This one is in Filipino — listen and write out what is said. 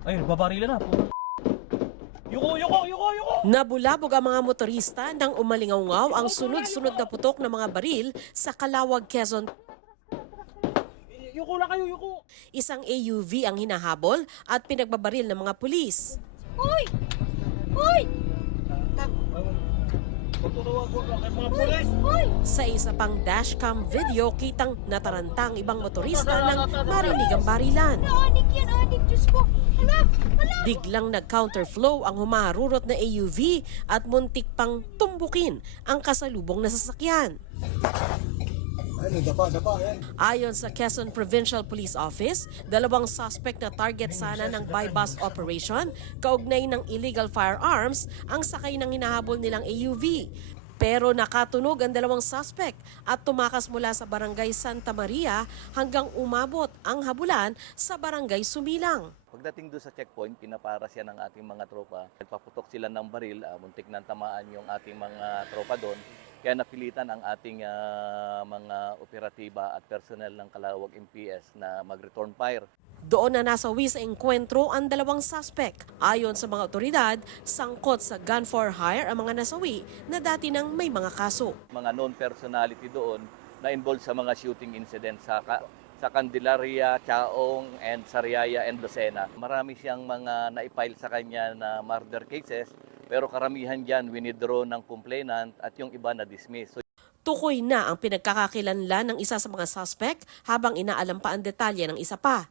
Ayun, babarila na. Yuko! Nabulabog ang mga motorista nang umalingaw ang sunod-sunod na putok ng mga baril sa Calawag, Quezon. Yuko lang kayo, yuko! Isang AUV ang hinahabol at pinagbabaril ng mga pulis. Hoy! Hoy! Hoy! Sa isa pang dashcam video, kitang nataranta ang ibang motorista nang marinig ang barilan. Adik yan, adik. Diyos ko. Hala! Hala! Biglang nag-counterflow ang humaharurot na AUV at muntik pang tumbukin ang kasalubong na sasakyan. Ayon sa Quezon Provincial Police Office, 2 suspect na target sana ng buy-bust operation kaugnay ng illegal firearms ang sakay ng hinahabol nilang AUV. Pero nakatunog ang 2 suspect at tumakas mula sa barangay Santa Maria hanggang umabot ang habulan sa barangay Sumilang. Pagdating doon sa checkpoint, pinapara siya ng ating mga tropa. Nagpaputok sila ng baril, muntik nang tamaan yung ating mga tropa doon. Kaya napilitan ang ating mga operatiba at personnel ng Calawag MPS na mag-return fire. Doon na nasawi sa engkwentro ang 2 suspect. Ayon sa mga otoridad, sangkot sa gun for hire ang mga nasawi na dati nang may mga kaso. Mga known personality doon na involved sa mga shooting incident sa Candelaria, Chaong, and Sariaya and Lucena. Marami siyang mga naipile sa kanya na murder cases, pero karamihan dyan winidraw ng complainant at yung iba na-dismiss. Tukoy na ang pinagkakakilanlan ng isa sa mga suspect habang inaalam pa ang detalye ng isa pa.